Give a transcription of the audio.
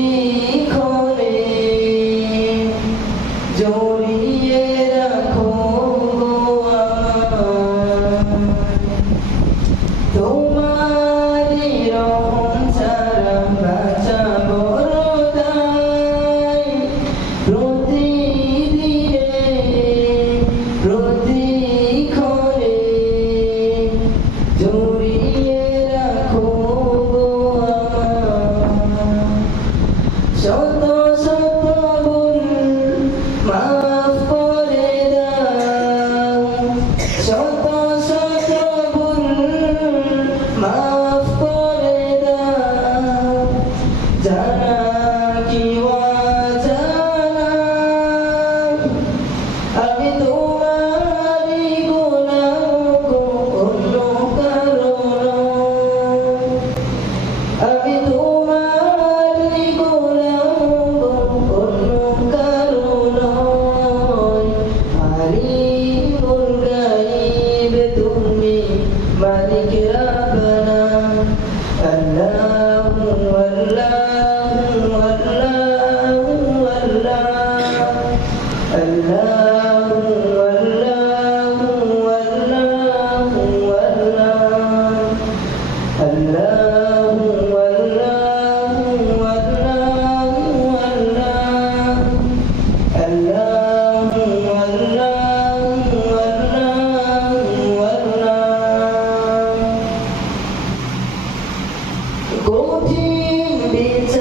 প্রতিক্ষণে জড়িয়ে রাখো তোমারি রহম ছাড়া বাঁচা বড় দায় প্রতিদিনে প্রতিক্ষণে জড়িয়ে রাখো শত শত ভুল মাফ করে দাও শত শত ভুল মাফ করে দাও জানা কি অজানা আমি তোমারই গোলাম অন্য কারো আমি তোমারই مالك ربنا الله والله والله والله الله والله والله والله الله والله والله والله الله والله কঠিন বিচার